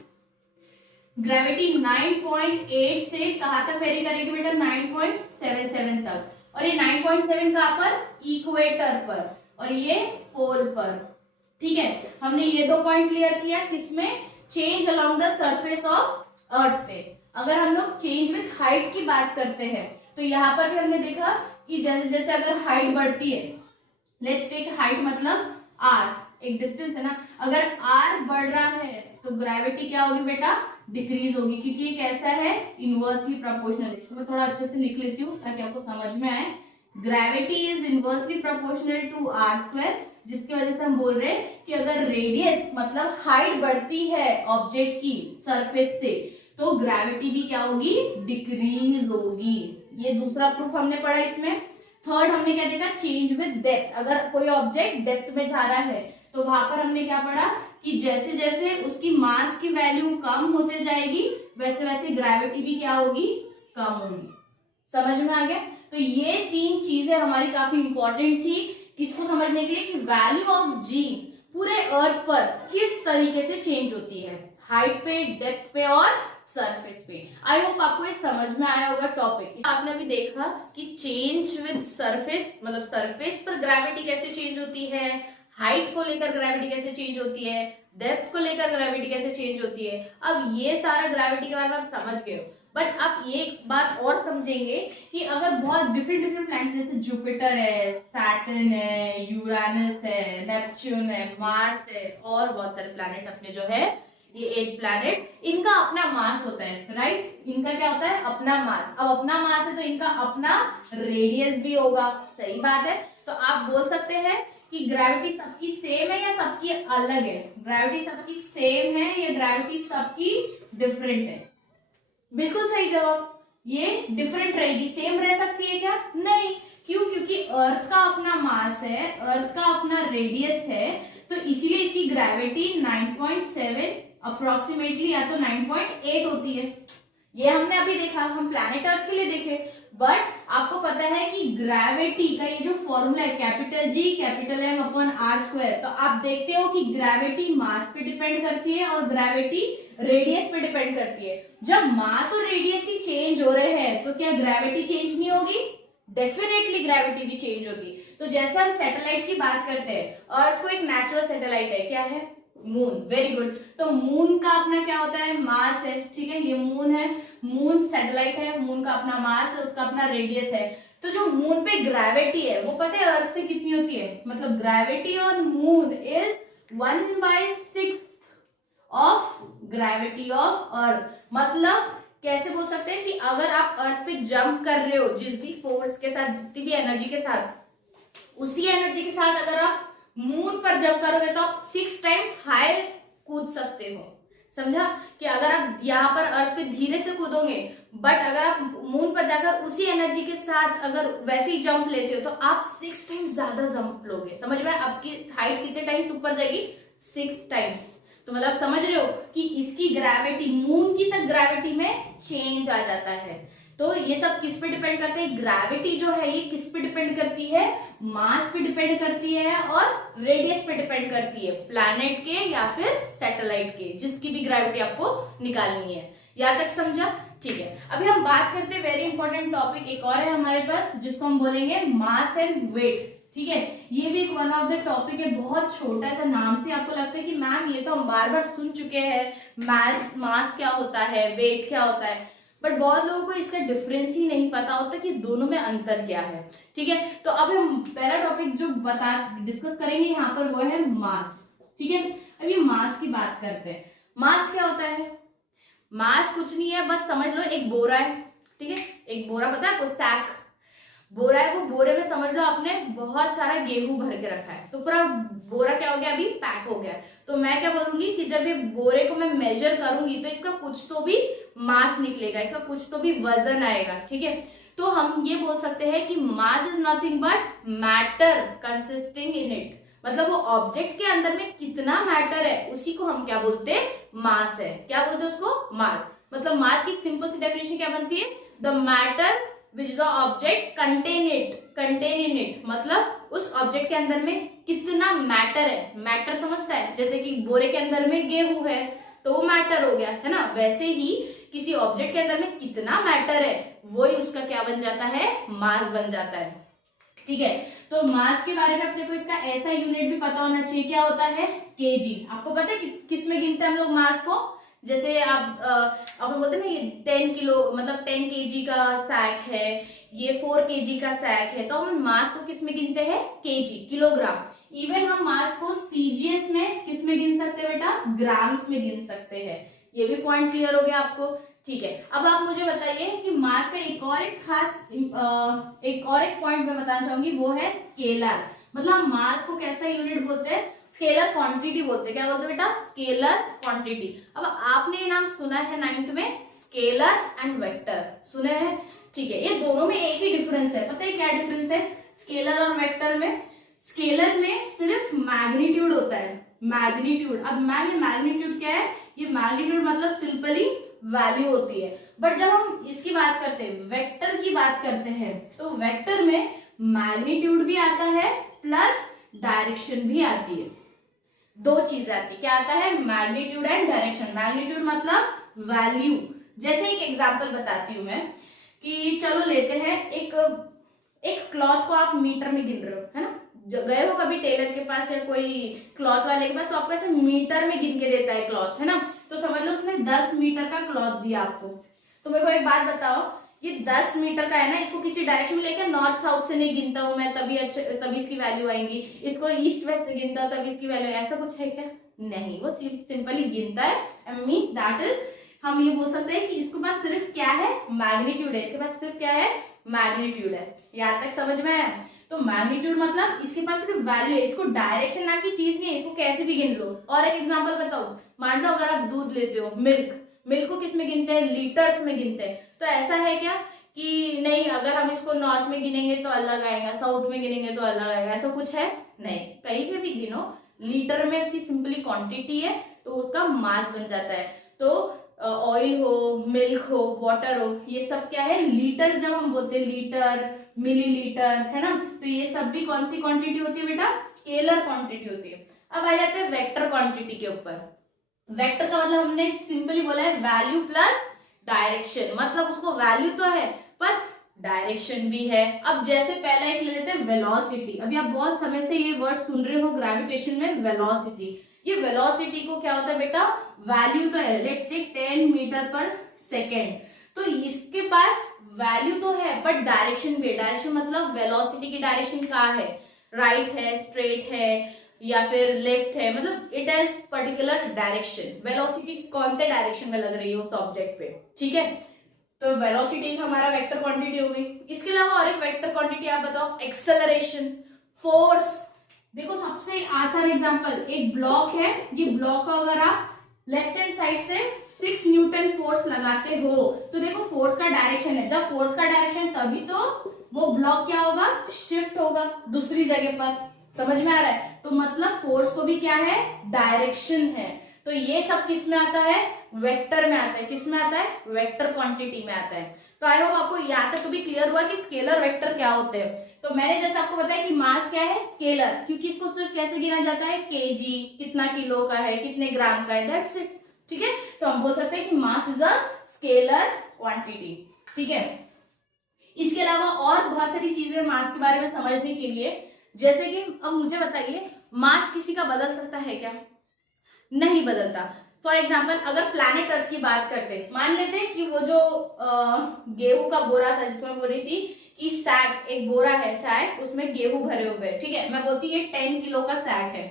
से कहां तक वेरी करेगी बेटा, 9.77 तक। और ये 9.7 कहां पर, इक्वेटर पर, और ये पोल पर, ठीक है। हमने ये दो पॉइंट क्लियर किया किसमें, change along the surface of अर्थ पे। अगर हम लोग चेंज विद हाइट की बात करते हैं तो यहाँ पर भी हमने देखा कि जैसे जैसे अगर हाइट बढ़ती है, लेट्स टेक हाइट मतलब आर, एक डिस्टेंस है ना, अगर आर बढ़ रहा है तो ग्रेविटी क्या होगी बेटा, डिक्रीज होगी, क्योंकि ये कैसा है, इनवर्सली प्रोपोर्शनल। इसको मैं थोड़ा अच्छे से लिख लेती हूँ ताकि आपको समझ में आए। Gravity is inversely proportional to R square, जिसकी वजह से हम बोल रहे हैं कि अगर रेडियस मतलब हाइट बढ़ती है ऑब्जेक्ट की सरफेस से तो ग्रेविटी भी क्या होगी, डिक्रीज होगी। ये दूसरा प्रूफ हमने पढ़ा इसमें। थर्ड हमने क्या देखा, चेंज विद डेप्थ। अगर कोई ऑब्जेक्ट डेप्थ में जा रहा है तो वहां पर हमने क्या पढ़ा कि जैसे जैसे उसकी मास की वैल्यू कम होते जाएगी वैसे वैसे ग्रेविटी भी क्या होगी, कम होगी। समझ में आ गया। तो ये 3 चीजें हमारी काफी इंपॉर्टेंट थी किसको समझने के लिए कि वैल्यू ऑफ जी पूरे अर्थ पर किस तरीके से चेंज होती है, हाइट पे, डेप्थ पे और सरफेस पे। आई होप आपको ये समझ में आया होगा टॉपिक। आपने अभी देखा कि चेंज विद सरफेस, मतलब सरफेस पर ग्रेविटी कैसे चेंज होती है, हाइट को लेकर ग्रेविटी कैसे चेंज होती है, डेप्थ को लेकर ग्रेविटी कैसे चेंज होती है। अब ये सारा ग्रेविटी के बारे में आप समझ गए हो, बट आप ये बात और समझेंगे कि अगर बहुत डिफरेंट प्लैनेट्स जैसे जुपिटर है, सैटर्न है, यूरेनस है, नेपच्यून है, मार्स है और बहुत सारे प्लैनेट अपने जो है ये 8 प्लैनेट्स, इनका अपना मास होता है, राइट। इनका क्या होता है, अपना मास। अब अपना मास है तो इनका अपना रेडियस भी होगा, सही बात है। तो आप बोल सकते हैं कि ग्रेविटी सबकी सेम है या सबकी अलग है, ग्रेविटी सबकी सेम है या ग्रेविटी सबकी डिफरेंट है। बिल्कुल सही जवाब, ये डिफरेंट रहेगी। सेम रह सकती है क्या, नहीं। क्यों, क्योंकि अर्थ का अपना मास है, अर्थ का अपना रेडियस है, तो इसीलिए इसकी ग्रेविटी 9.7 अप्रोक्सीमेटली या तो 9.8 होती है। ये हमने अभी देखा, हम प्लैनेट अर्थ के लिए देखे। बट आपको पता है कि ग्रेविटी का ये जो फॉर्मूला है capital G capital M upon R square, तो आप देखते हो कि ग्रेविटी मास पे डिपेंड करती है और ग्रेविटी रेडियस पे डिपेंड करती है। जब मास और रेडियस ही चेंज हो रहे हैं तो क्या ग्रेविटी चेंज नहीं होगी, डेफिनेटली ग्रेविटी भी चेंज होगी। तो जैसे हम सैटेलाइट की बात करते हैं, अर्थ को एक नेचुरल सैटेलाइट है, क्या है, मून, वेरी गुड। तो मून का अपना क्या होता है, मास है, ठीक है, ये मून है, मून सैटेलाइट है, मून का अपना मास है, उसका अपना रेडियस है। तो जो मून पे ग्रेविटी है वो पता है अर्थ से कितनी होती है, मतलब gravity on moon is 1/6 of gravity of earth. मतलब कैसे बोल सकते हैं कि अगर आप अर्थ पे जंप कर रहे हो जिस भी फोर्स के साथ, जितनी भी एनर्जी के साथ, उसी एनर्जी के साथ अगर आप मून पर जंप करोगे तो आप 6 टाइम्स हाई कूद सकते हो। समझा कि अगर आप यहाँ पर अर्थ पे धीरे से कूदोगे, बट अगर आप मून पर जाकर उसी एनर्जी के साथ अगर वैसे ही जंप लेते हो तो आप 6 टाइम्स ज्यादा जंप लोगे। समझ में, आपकी हाइट कितने टाइम्स ऊपर जाएगी, 6 टाइम्स। तो मतलब समझ रहे हो कि इसकी ग्रेविटी, मून की तक ग्रेविटी में चेंज आ जाता है। तो ये सब किस पे डिपेंड करते हैं, ग्रेविटी जो है ये किस पे डिपेंड करती है, मास पे डिपेंड करती है और रेडियस पे डिपेंड करती है, प्लैनेट के या फिर सैटेलाइट के, जिसकी भी ग्रेविटी आपको निकालनी है। यहाँ तक समझा, ठीक है। अभी हम बात करते हैं वेरी इंपॉर्टेंट टॉपिक एक और है हमारे पास जिसको हम बोलेंगे मास एंड वेट, ठीक है। ये भी एक वन ऑफ द टॉपिक है, बहुत छोटा सा, नाम से आपको लगता है कि मैम ये तो हम बार बार सुन चुके हैं, मास क्या होता है, वेट क्या होता है, बट बहुत लोगों को इसका डिफरेंस ही नहीं पता होता कि दोनों में अंतर क्या है, ठीक है। तो अब हम पहला टॉपिक जो डिस्कस करेंगे यहाँ पर वो है मास, ठीक है। अब ये मास की बात करते हैं। मास क्या होता है, मास कुछ नहीं है, बस समझ लो एक बोरा है, ठीक है। एक बोरा पता है आपको, स्टैक बोरा है, वो बोरे में समझ लो आपने बहुत सारा गेहूं भर के रखा है, तो पूरा बोरा क्या हो गया, अभी पैक हो गया। तो मैं क्या बोलूंगी कि जब ये बोरे को मैं मेजर करूंगी तो इसका कुछ तो भी मास निकलेगा, इसका कुछ तो भी वजन आएगा, ठीक है। तो हम ये बोल सकते हैं कि mass is nothing but matter consisting in it, मतलब वो ऑब्जेक्ट के अंदर में कितना मैटर है उसी को हम क्या बोलते हैं, मास है। क्या बोलते हैं उसको, मास। मतलब मास की सिंपल सी डेफिनेशन क्या बनती है, the matter which the object contain in it, मतलब उस ऑब्जेक्ट के अंदर में कितना मैटर है। मैटर समझता है, जैसे कि बोरे के अंदर में गेहूं है तो वो मैटर हो गया, है ना। वैसे ही किसी ऑब्जेक्ट के अंदर में कितना मैटर है वही उसका क्या बन जाता है, मास बन जाता है, ठीक है। तो मास के बारे में अपने को इसका ऐसा यूनिट भी पता होना चाहिए, क्या होता है, केजी। आपको पता है किस में गिनते हैं हम लोग मास को, जैसे आप बोलते हैं ना ये 10 किलो, मतलब 10 केजी का सैक है, ये 4 केजी का सैक है, तो हम मास को किस में गिनते हैं, केजी, किलोग्राम। इवन हम मास को सीजीएस में किस में गिन सकते हैं बेटा, ग्राम्स में गिन सकते हैं। ये भी पॉइंट क्लियर हो गया आपको, ठीक है। अब आप मुझे बताइए कि मास का एक पॉइंट मैं बताना चाहूंगी, वो है स्केलर। मतलब हम मास को कैसा यूनिट बोलते हैं, स्केलर क्वांटिटी बोलते हैं। क्या बोलते हैं बेटा, स्केलर क्वांटिटी। अब आपने ये नाम सुना है 9th में, स्केलर एंड वेक्टर सुने हैं, ठीक है। ये दोनों में एक ही डिफरेंस है, पता है क्या डिफरेंस है स्केलर और वेक्टर में, स्केलर में सिर्फ मैग्नीट्यूड होता है, मैग्नीट्यूड। अब मैम ये मैग्नीट्यूड क्या है? ये मैग्नीट्यूड मतलब सिंपली वैल्यू होती है। बट जब हम इसकी बात करते हैं, वेक्टर की बात करते हैं, तो वेक्टर में मैग्नीट्यूड भी आता है प्लस डायरेक्शन भी आती है। दो चीज आती है, क्या आता है? Magnitude and direction. मैग्नीट्यूड मतलब वैल्यू। जैसे एक एग्जांपल बताती हूं मैं कि चलो लेते हैं एक क्लॉथ को आप मीटर में गिन रहे हो, है ना? गए हो कभी टेलर के पास या कोई क्लॉथ वाले के पास, तो आपको ऐसे मीटर में गिन के देता है क्लॉथ, है ना? तो समझ लो उसने 10 मीटर का क्लॉथ दिया आपको। तो मेरे को एक बात बताओ, ये 10 मीटर का है ना, इसको किसी डायरेक्शन में लेकर नॉर्थ साउथ से नहीं गिनता हूं मैं, तभी इसकी वैल्यू आएंगी। इसको ईस्ट वेस्ट से गिनता हूं तभी इसकी वैल्यू, ऐसा कुछ है क्या? नहीं, वो सिंपली गिनता है। मीन्स दैट इज, हम ये बोल सकते हैं कि इसके पास सिर्फ क्या है? मैग्नीट्यूड है। इसके पास सिर्फ क्या है? मैग्नीट्यूड है। यहाँ तक समझ में आया? तो मैग्नीट्यूड मतलब इसके पास सिर्फ वैल्यू है, इसको डायरेक्शन नाम की चीज नहीं है, इसको कैसे भी गिन लो। और एक एग्जांपल बताओ, मान लो अगर आप दूध लेते हो, मिल्क को किस में गिनते हैं? लीटर्स में गिनते हैं। तो ऐसा है क्या कि नहीं, अगर हम इसको नॉर्थ में गिनेंगे तो अलग आएगा, साउथ में गिनेंगे तो अलग आएगा, ऐसा कुछ है? नहीं, कहीं पे भी गिनो, लीटर में उसकी सिंपली क्वांटिटी है तो उसका मास बन जाता है। तो ऑयल हो, मिल्क हो, वाटर हो, ये सब क्या है? लीटर्स। जब हम बोलते हैं लीटर, मिलीलीटर, है ना, तो ये सब भी कौन सी क्वांटिटी होती है बेटा? स्केलर क्वांटिटी होती है। अब आ जाते हैं वेक्टर क्वांटिटी के ऊपर। वेक्टर का मतलब हमने सिंपली बोला है वैल्यू प्लस डायरेक्शन, मतलब उसको वैल्यू तो है पर डायरेक्शन भी है। अब जैसे पहला एक ले लेते हैं वेलोसिटी। अभी आप बहुत समय से ये वर्ड सुन रहे हो ग्रेविटेशन में, वेलोसिटी। ये वेलोसिटी को क्या होता है बेटा? वैल्यू तो है, लेट्स टेक 10 मीटर पर सेकेंड। तो इसके पास वैल्यू तो है बट डायरेक्शन भी है। डायरेक्शन मतलब वेलोसिटी की डायरेक्शन कहाँ है? राइट है, स्ट्रेट है या फिर लेफ्ट है, मतलब it has particular direction. Velocity कौन से डायरेक्शन में लग रही है उस ऑब्जेक्ट पे, ठीक है? तो वेलोसिटी हमारा वेक्टर क्वांटिटी हो गई। इसके अलावा और एक वेक्टर क्वांटिटी आप बताओ, एक्सेलरेशन, फोर्स। देखो सबसे आसान एग्जांपल, एक ब्लॉक है, ये ब्लॉक को अगर आप लेफ्ट हैंड साइड से 6 न्यूटन फोर्स लगाते हो तो देखो फोर्स का डायरेक्शन है। जब फोर्स का डायरेक्शन तभी तो वो ब्लॉक क्या होगा? शिफ्ट होगा दूसरी जगह पर। समझ में आ रहा है? तो मतलब फोर्स को भी क्या है? डायरेक्शन है। तो ये सब किस में आता है? वेक्टर में आता है। किस में आता है? वेक्टर क्वांटिटी में आता है। तो आई होप आपको यहाँ तक तो भी क्लियर हुआ कि स्केलर वेक्टर क्या होते हैं। तो मैंने जैसे आपको बताया कि मास क्या है? स्केलर, क्योंकि इसको सिर्फ कैसे गिना जाता है? केजी, कितना किलो का है, कितने ग्राम का है, दैट्स इट। ठीक है, तो हम बोल सकते हैं कि mass is a scalar quantity. ठीक है, इसके अलावा और बहुत सारी चीजें मास के बारे में समझने के लिए, जैसे कि अब मुझे बताइए, मास किसी का बदल सकता है क्या? नहीं बदलता। फॉर एग्जाम्पल अगर प्लैनेट अर्थ की बात करते, मान लेते हैं कि वो जो गेहूं का बोरा था, जिसमें बोल रही थी कि सैक, एक बोरा है शायद, उसमें गेहूं भरे हुए हैं। ठीक है, मैं बोलती ये 10 किलो का सैक है।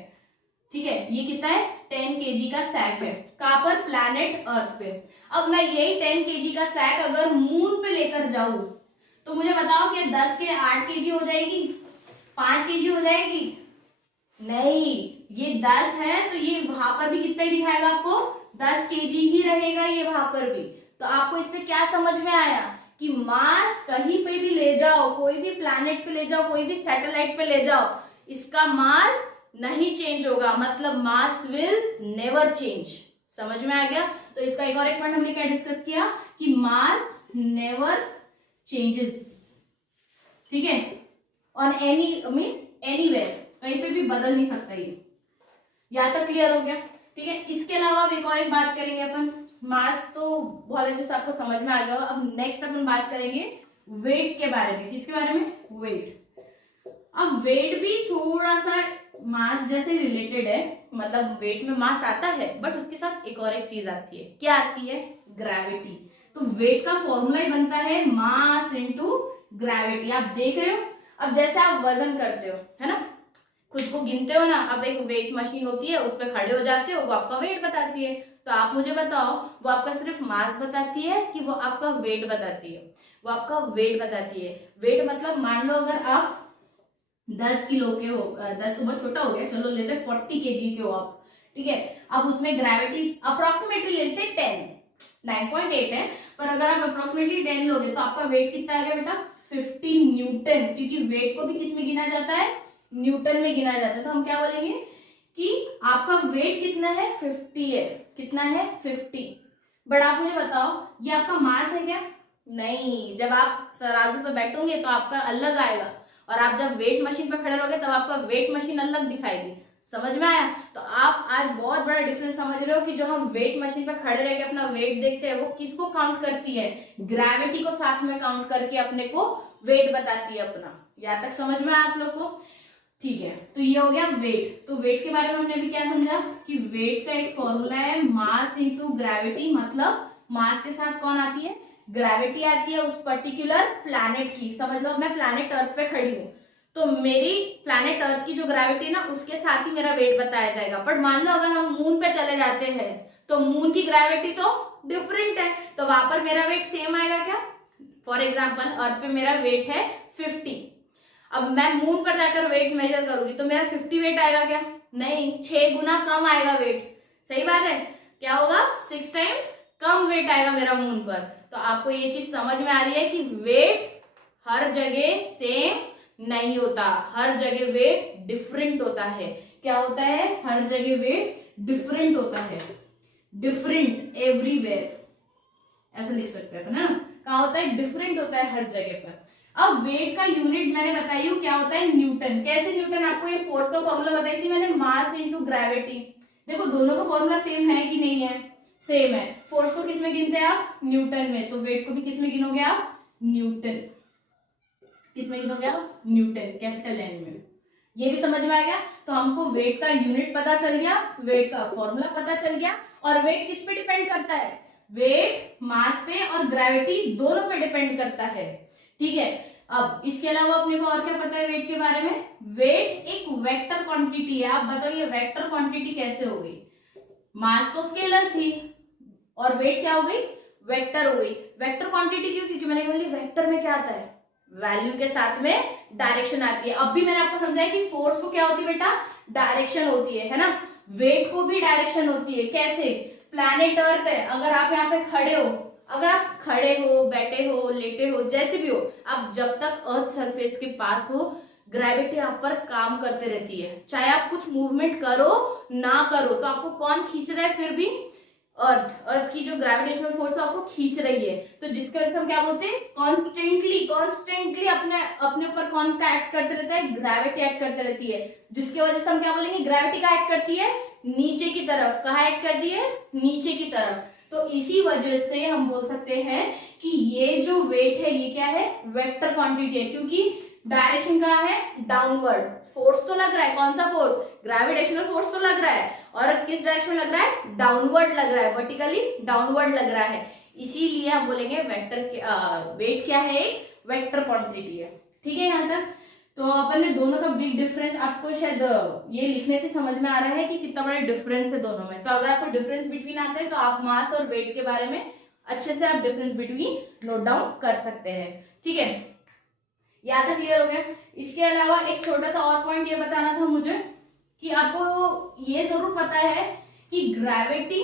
ठीक है, ये कितना है? 10 केजी का सैक है। कहां पर? प्लैनेट अर्थ पे। अब मैं यही 10 केजी का सैक अगर मून पे लेकर जाऊं तो मुझे बताओ कि 10 के 8 केजी हो जाएगी, 5 केजी हो जाएगी? नहीं, ये 10 है तो ये वहां पर भी कितना ही दिखाएगा आपको? 10 केजी ही रहेगा ये वहां पर भी। तो आपको इससे क्या समझ में आया कि मास कहीं पे भी ले जाओ, कोई भी प्लैनेट पे ले जाओ, कोई भी सैटेलाइट पे ले जाओ, इसका मास नहीं चेंज होगा, मतलब मास विल नेवर चेंज। समझ में आ गया? तो इसका एक और एक पॉइंट हमने क्या डिस्कस किया कि मास नेवर चेंजेस। ठीक है, ऑन एनी मींस एनीवेयर, कहीं पे भी बदल नहीं सकता ये। यहां तक क्लियर हो गया? ठीक है, इसके अलावा एक और एक बात करेंगे अपन। मास तो बहुत अच्छे से आपको समझ में आ गया। अब नेक्स्ट अपन बात करेंगे वेट के बारे में। किसके बारे में? वेट। अब वेट भी थोड़ा सा मास जैसे रिलेटेड है, मतलब वेट में मास आता है बट उसके साथ एक और एक चीज आती है। क्या आती है? ग्रेविटी। तो वेट का फॉर्मूला ही बनता है मास इनटू ग्रेविटी। आप देख रहे हो, अब जैसे आप वजन करते हो, है ना, खुद को गिनते हो ना, अब एक वेट मशीन होती है, उस पर खड़े हो जाते हो, वो आपका वेट बताती है। तो आप मुझे बताओ, वो आपका सिर्फ मास बताती है कि वो आपका वेट बताती है? वो आपका वेट बताती है। वेट मतलब मान लो अगर आप 10 किलो के हो, 10 तो बहुत छोटा हो गया, चलो लेते हैं 40 केजी के हो आप। ठीक है, अब उसमें ग्रेविटी अप्रोक्सीमेटली लेते हैं 10, 9.8 है, पर अगर आप अप्रोक्सीमेटली 10 लोगे तो आपका वेट कितना आ गया बेटा? 15 न्यूटन, क्योंकि वेट को भी किस में गिना जाता है? न्यूटन में गिना जाता है। तो हम क्या बोलेंगे कि आपका वेट कितना है, 50 है। कितना है, 50। बट आप मुझे बताओ ये आपका मास है क्या? नहीं, जब आप तराजू पे बैठोगे तो आपका अलग आएगा, और आप जब वेट मशीन पे खड़े रहोगे तब आपका वेट मशीन अलग दिखाएगी। समझ में आया? तो आप आज बहुत बड़ा डिफरेंस समझ रहे हो कि जो हम वेट मशीन पे खड़े रह के अपना वेट देखते हैं वो किसको काउंट करती है, ग्रेविटी को साथ में काउंट करके अपने को वेट बताती है अपना। यहाँ तक समझ में आया आप लोग को? ठीक है, तो ये हो गया वेट। तो वेट के बारे में हमने अभी क्या समझा कि वेट का एक फॉर्मूला है मास इंटू ग्रेविटी, मतलब मास के साथ कौन आती है, ग्रेविटी आती है उस पर्टिकुलर प्लैनेट की। समझ लो मैं प्लैनेट अर्थ पे खड़ी हूँ तो मेरी प्लैनेट अर्थ की जो ग्रेविटी ना उसके साथ ही मेरा वेट बताया जाएगा। बट मान लो अगर हम मून पे चले जाते हैं तो मून की ग्रेविटी तो डिफरेंट है, तो वहां पर मेरा वेट सेम आएगा क्या? फॉर एग्जाम्पल अर्थ पे मेरा वेट है 50, अब मैं मून पर जाकर वेट मेजर करूंगी तो मेरा 50 वेट आएगा क्या? नहीं, 6 गुना कम आएगा वेट। सही बात है, क्या होगा, 6 टाइम्स कम वेट आएगा मेरा मून पर। तो आपको ये चीज समझ में आ रही है कि वेट हर जगह सेम नहीं होता, हर जगह वेट डिफरेंट होता है। क्या होता है? हर जगह वेट डिफरेंट होता है, डिफरेंट एवरीवेयर, ऐसा लिख सकते हैं ना। कहाँ होता है? डिफरेंट होता है हर जगह पर। अब वेट का यूनिट मैंने बताई हूँ क्या होता है, न्यूटन। कैसे न्यूटन? आपको ये फोर्स का फॉर्मूला बताई थी मैंने, मास इंटू ग्रेविटी। देखो दोनों का फॉर्मूला सेम है कि नहीं है? सेम है। फोर्स को किस में गिनते हैं आप? न्यूटन में। तो वेट को भी किस में गिनोगे आप? न्यूटन। किसमें गिनोगे आप? न्यूटन, कैपिटल एन में। ये भी समझ में आ गया? तो हमको वेट का यूनिट पता चल गया, वेट का फॉर्मूला पता चल गया, और वेट किस पे डिपेंड करता है? वेट मास पे और ग्रेविटी दोनों पे डिपेंड करता है। ठीक है, अब इसके अलावा अपने को और क्या पता है वेट के बारे में? वेट एक वेक्टर क्वांटिटी है। आप बताओ ये वेक्टर क्वांटिटी कैसे हो गई? मास तो स्केलर थी और वेट क्या हो गई? वेक्टर हो गई। वेक्टर क्वांटिटी क्यों? क्योंकि मैंने बोली वेक्टर में क्या आता है? वैल्यू के साथ में डायरेक्शन आती है। अब भी मैंने आपको समझाया कि फोर्स को क्या होती है बेटा? डायरेक्शन होती है ना। वेट को भी डायरेक्शन होती है। कैसे? प्लैनेट अर्थ है, अगर आप यहाँ पे खड़े हो, अगर आप खड़े हो, बैठे हो, लेटे हो, जैसे भी हो, आप जब तक अर्थ सरफेस के पास हो ग्रेविटी आप पर काम करते रहती है। चाहे आप कुछ मूवमेंट करो ना करो तो आपको कौन खींच रहा है? फिर भी अर्थ की जो ग्रेविटेशनल फोर्स है आपको खींच रही है। तो जिसके वजह से हम क्या बोलते हैं? कॉन्स्टेंटली अपने ऊपर कौन का एक्ट करते रहता है? ग्रेविटी एक्ट करते रहती है। जिसके वजह से हम क्या बोलेंगे? ग्रेविटी का एक्ट करती है नीचे की तरफ। कहाँ एक्ट करती है? नीचे की तरफ। तो इसी वजह से हम बोल सकते हैं कि ये जो वेट है ये क्या है? वेक्टर क्वांटिटी है, क्योंकि डायरेक्शन कहाँ है? डाउनवर्ड। फोर्स तो लग रहा है, कौन सा फोर्स? ग्रेविटेशनल फोर्स तो लग रहा है, और किस डायरेक्शन में लग रहा है? डाउनवर्ड लग रहा है, वर्टिकली डाउनवर्ड लग रहा है। इसीलिए हम बोलेंगे वेक्टर वेट क्या है? वेक्टर क्वांटिटी है। ठीक है यहाँ तक? तो अपन ने दोनों का बिग डिफरेंस आपको शायद ये लिखने से समझ में आ रहा है कि कितना बड़ा डिफरेंस है दोनों में। तो अगर आपको डिफरेंस बिटवीन आता है तो आप मास और वेट के बारे में अच्छे से आप डिफरेंस बिटवीन नोट डाउन कर सकते हैं। ठीक है, यहाँ तक क्लियर हो गया? इसके अलावा एक छोटा सा और पॉइंट ये बताना था मुझे कि आपको ये जरूर पता है कि gravity,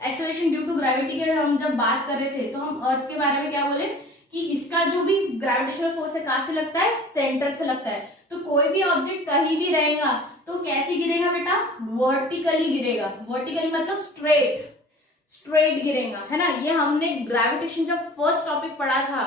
acceleration due to gravity के हम जब बात कर रहे थे तो हम अर्थ के बारे में क्या बोले कि इसका जो भी ग्रेविटेशनल फोर्स है कहाँ से लगता है? सेंटर से लगता है। तो कोई भी ऑब्जेक्ट कहीं भी रहेगा तो कैसे गिरेगा बेटा? वर्टिकली गिरेगा। वर्टिकली मतलब स्ट्रेट गिरेगा, है ना। ये हमने ग्रेविटेशन जब फर्स्ट टॉपिक पढ़ा था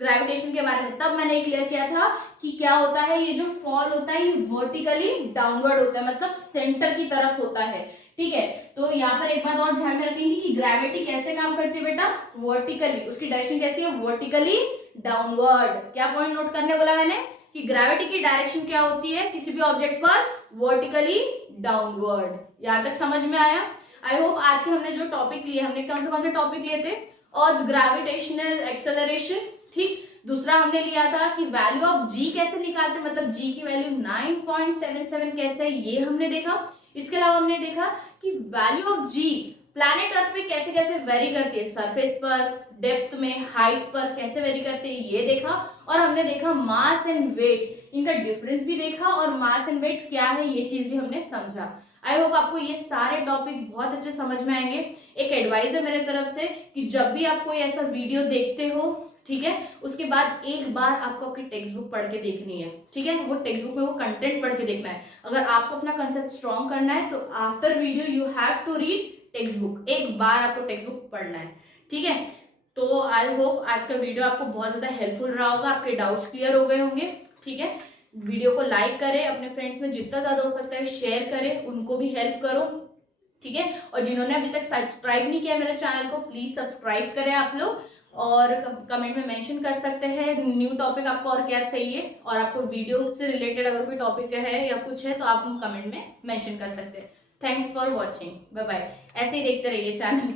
ग्रेविटेशन के बारे में, तब मैंने क्लियर किया था कि क्या होता है, ये जो फॉल होता है ये वर्टिकली डाउनवर्ड होता है, मतलब सेंटर की तरफ होता है। ठीक है, तो यहाँ पर एक बात और ध्यान में रखेंगे कि ग्रेविटी कैसे काम करती है बेटा? वर्टिकली। उसकी डायरेक्शन कैसी है? Vertically downward. क्या पॉइंट नोट करने बोला मैंने कि ग्रेविटी की डायरेक्शन क्या होती है किसी भी ऑब्जेक्ट पर? Vertically downward. यहाँ तक समझ में आया? आई होप आज के हमने जो टॉपिक लिए, हमने कौन से टॉपिक लिए थे? अर्थ ग्रेविटेशनल एक्सेलरेशन। ठीक, दूसरा हमने लिया था कि वैल्यू ऑफ जी कैसे निकालते, मतलब जी की वैल्यू 9.77 कैसे है, ये हमने देखा। इसके अलावा हमने देखा कि value of ji planet earth पे कैसे कैसे वेरी करती है, सरफेस पर, डेप्थ में, हाइट पर कैसे वेरी करते हैं ये देखा। और हमने देखा मास एंड वेट, इनका डिफरेंस भी देखा, और मास एंड वेट क्या है ये चीज भी हमने समझा। आई होप आपको ये सारे टॉपिक बहुत अच्छे समझ में आएंगे। एक एडवाइस है मेरे तरफ से कि जब भी आप कोई ऐसा वीडियो देखते हो ठीक है। उसके बाद एक बार आपको आपकी टेक्स्ट बुक पढ़ के देखनी है, ठीक है। वो टेक्स्ट बुक में वो कंटेंट पढ़ के देखना है। अगर आपको अपना कंसेप्ट स्ट्रॉन्ग करना है तो after video you have to read text book, एक बार आपको टेक्स्ट बुक पढ़ना है, ठीक है। तो आई होप आज का वीडियो आपको बहुत ज्यादा हेल्पफुल रहा होगा, आपके डाउट्स क्लियर हो गए होंगे, ठीक है। वीडियो को लाइक करें, अपने फ्रेंड्स में जितना ज्यादा हो सकता है शेयर करें, उनको भी हेल्प करो, ठीक है। और जिन्होंने अभी तक सब्सक्राइब नहीं किया मेरे चैनल को, प्लीज सब्सक्राइब करें आप लोग, और कमेंट में मेंशन कर सकते हैं न्यू टॉपिक आपको और क्या चाहिए, और आपको वीडियो से रिलेटेड अगर कोई टॉपिक है या कुछ है तो आप कमेंट में मेंशन कर सकते हैं। Thanks for watching, bye bye. ऐसे ही देखते रहिए चैनल।